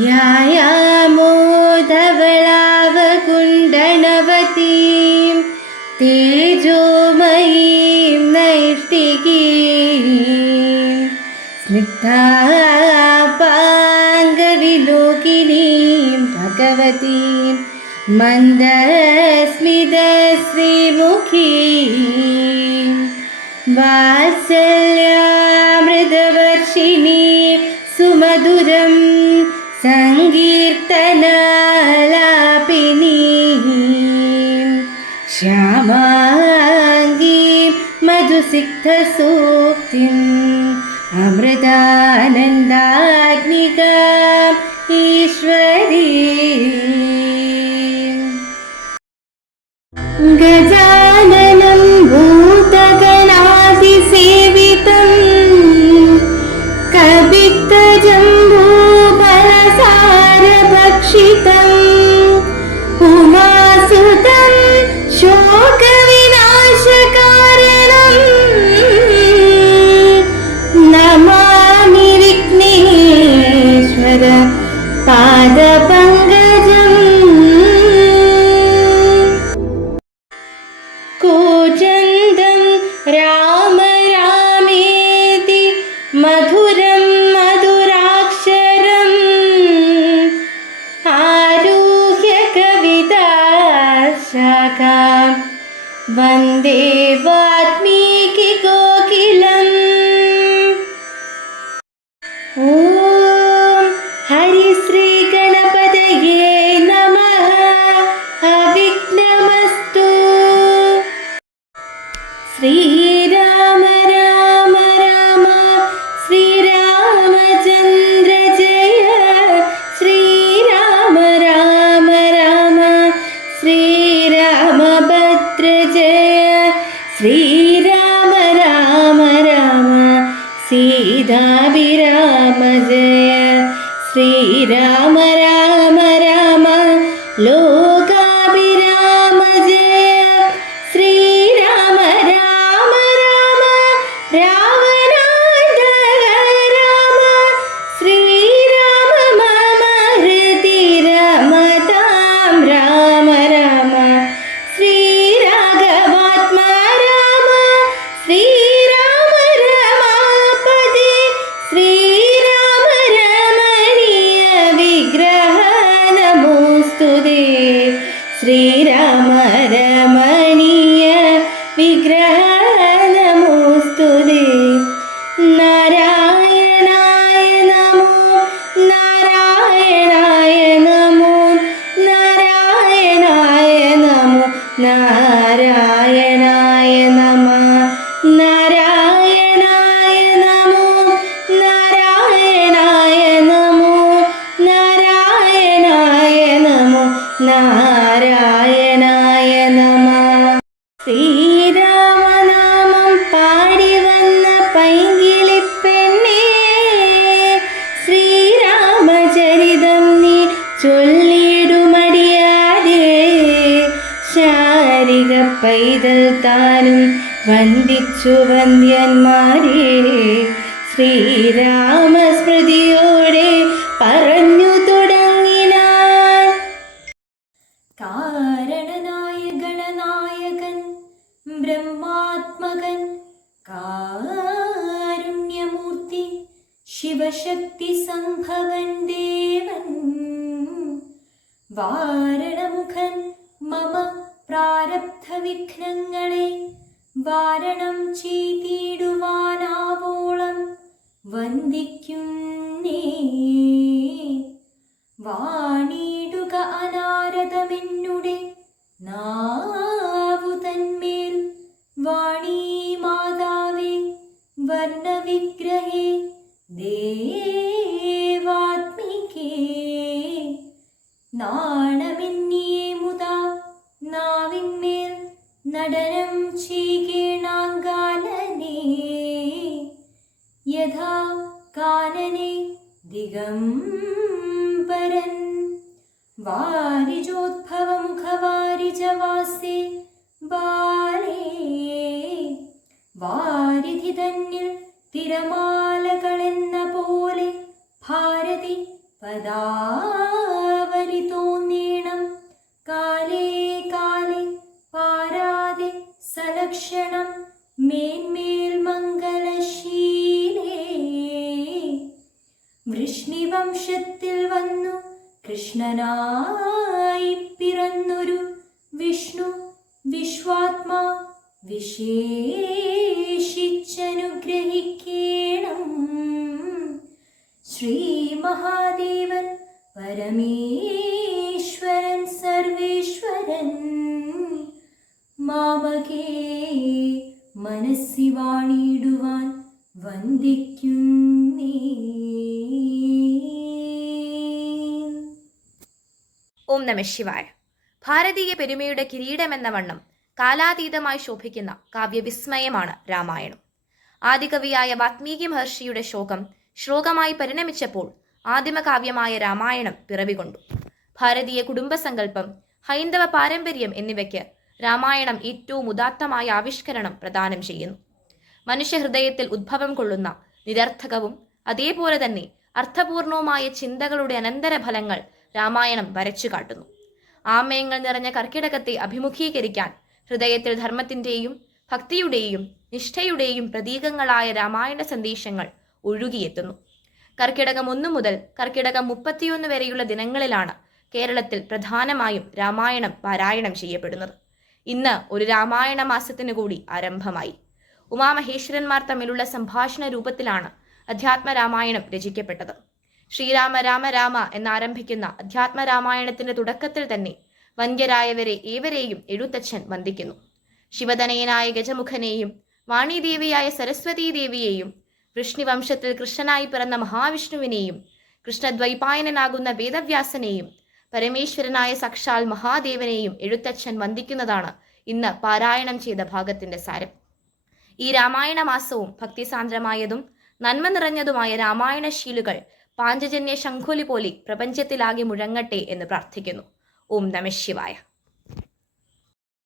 ध्यायामो धवलावकुण्डनवतीं तेजोमयीं नैष्टिकीं स्निग्धापाङ्गविलोकिनीं भगवतीं मन्दस्मितश्रीमुखीं वात्सल्यामृतवर्षिणीं सुमधुरं सङ्कीर्तनालापिनीं श्यामाङ्गीं मधुसिक्तसूक्तिम् अमृतानन्दाग्निकाम् ईश्वरी गजाननं भूतगणादिसेवितं कवित्तजम्बूफलसारभक्षितम् उमासुतं शोकविनाशकारणम् नमामि विघ्नेश्वर पादपङ्कजम् कूजन्तं राम रामेति मधुरं मधुराक्षरम् आरुह्य कविताशाखां वन्दे वाल्मीकिकोकिलम् ॐ हरिश्रीगणपतये नमः। अविघ्नमस्तु। श्रीराम राम राम श्रीरामचन्द्र जय श्रीराम राम राम श्रीरामभद्र जय श्रीराम राम राम सीताभिराम जय श्रीराम राम राम लोकाभिराम जय श्रीराम राम राम रावणान्तक राम श्रीराम मम हृदि रमतां राम राम श्रीराघवात्मा राम श्रीराम रमापदे श्रीराम रमणीय विग्रह नमोस्तुते श्रीराम रमणीय विग्रह नमोस्तुते नारायणाय नमो नारायणाय नमो नारायणाय नमो नारायणाय नमः नारायणाय नमो नारायणाय नमो नारायणाय नमो നാരായണായ നമഃ. ശ്രീരാമനാമം പാടി വന്ന പൈങ്കിളിപ്പെണ്ണേ ശ്രീരാമചരിതം നീ ചൊല്ലിടുമടിയാതെ ശാരിക പൈതൽ താനും വന്ദിച്ചു വന്ദ്യന്മാരെ ശ്രീരാമസ്മൃതിയോടെ പറഞ്ഞു തുടങ്ങിനാൻ. കാരണനായ ഗണനായകൻ ബ്രഹ്മാത്മകൻ കാരുണ്യമൂർത്തി ശിവശക്തി സംഭവൻ ദേവൻ വാരണമുഖൻ മമ പ്രാരബ്ധ വിഘ്നങ്ങളെ വാരണം ചെയ്തിടുവാനാവോളം വന്ദിക്കുന്നേ. വാണിടുക അനാരതമെന്നുടെ നാവു തന്മേൽ വാണീ മാതാവേ വർണ്ണവിഗ്രഹേ ദേവാത്മികേ നാണമെന്നിയേ മുതാ നാവിന്മേൽ നടനം ചെയ്യണാങ്കാലനേ യഥാ കാനനെ ദിഗംബരൻ വാരിജോദ്ഭവമുഖവാരിജവാസേ ബാലേ വാരിധി തന്നിൽ തിരമാലകളെന്ന പോലെ കാലേ പദാവലി തോന്നേണം കാലേ കാലേ പാരാതെ സലക്ഷണം മേന്മേൽ മംഗലശീലേ. വൃഷ്ണിവംശത്തിൽ വന്നു കൃഷ്ണനായി പിറന്നൊരു വിഷ്ണു വിശ്വാത്മാ വിശേഷിച്ചനുഗ്രഹിക്കേണം. ശ്രീ മഹാദേവൻ പരമേശ്വരൻ സർവേശ്വരൻ മാമകേ മനസ്സി വാണിടുവാൻ വന്ദിക്കുന്നേ. ഓം നമഃ ശിവായ. ഭാരതീയ പെരുമയുടെ കിരീടമെന്ന വണ്ണം കാലാതീതമായി ശോഭിക്കുന്ന കാവ്യവിസ്മയമാണ് രാമായണം. ആദികവിയായ വാത്മീകി മഹർഷിയുടെ ശോകം ശ്ലോകമായി പരിണമിച്ചപ്പോൾ ആദിമകാവ്യമായ രാമായണം പിറവികൊണ്ടു. ഭാരതീയ കുടുംബസങ്കല്പം, ഹൈന്ദവ പാരമ്പര്യം എന്നിവയ്ക്ക് രാമായണം ഏറ്റവും ഉദാത്തമായ ആവിഷ്കരണം പ്രദാനം ചെയ്യുന്നു. മനുഷ്യഹൃദയത്തിൽ ഉദ്ഭവം കൊള്ളുന്ന നിരർത്ഥകവും അതേപോലെ തന്നെ അർത്ഥപൂർണവുമായ ചിന്തകളുടെ അനന്തരഫലങ്ങൾ രാമായണം വരച്ചു കാട്ടുന്നു. ആമയങ്ങൾ നിറഞ്ഞ കർക്കിടകത്തെ അഭിമുഖീകരിക്കാൻ ഹൃദയത്തിൽ ധർമ്മത്തിൻ്റെയും ഭക്തിയുടെയും നിഷ്ഠയുടെയും പ്രതീകങ്ങളായ രാമായണ സന്ദേശങ്ങൾ ഒഴുകിയെത്തുന്നു. കർക്കിടകം 1 മുതൽ കർക്കിടകം 31 വരെയുള്ള ദിനങ്ങളിലാണ് കേരളത്തിൽ പ്രധാനമായും രാമായണം പാരായണം ചെയ്യപ്പെടുന്നത്. ഇന്ന് ഒരു രാമായണ മാസത്തിനു കൂടി ആരംഭമായി. ഉമാമഹേശ്വരന്മാർ തമ്മിലുള്ള സംഭാഷണ രൂപത്തിലാണ് അധ്യാത്മരാമായണം രചിക്കപ്പെട്ടത്. ശ്രീരാമ രാമ രാമ എന്നാരംഭിക്കുന്ന അധ്യാത്മരാമായണത്തിന്റെ തുടക്കത്തിൽ തന്നെ വന്ധ്യരായവരെ ഏവരെയും എഴുത്തച്ഛൻ വന്ദിക്കുന്നു. ശിവതനയനായ ഗജമുഖനെയും വാണിദേവിയായ സരസ്വതീ ദേവിയെയും വൃഷ്ണിവംശത്തിൽ കൃഷ്ണനായി പിറന്ന മഹാവിഷ്ണുവിനെയും കൃഷ്ണദ്വൈപായനാകുന്ന വേദവ്യാസനെയും പരമേശ്വരനായ സാക്ഷാൽ മഹാദേവനെയും എഴുത്തച്ഛൻ വന്ദിക്കുന്നതാണ് ഇന്ന് പാരായണം ചെയ്ത ഭാഗത്തിന്റെ സാരം. ഈ രാമായണ മാസവും ഭക്തിസാന്ദ്രമായതും നന്മ നിറഞ്ഞതുമായ രാമായണ ശീലുകൾ പാഞ്ചജന്യ ശംഖുലി പോലെ പ്രപഞ്ചത്തിലാകെ മുഴങ്ങട്ടെ എന്ന് പ്രാർത്ഥിക്കുന്നു. ഓം നമഃ ശിവായ.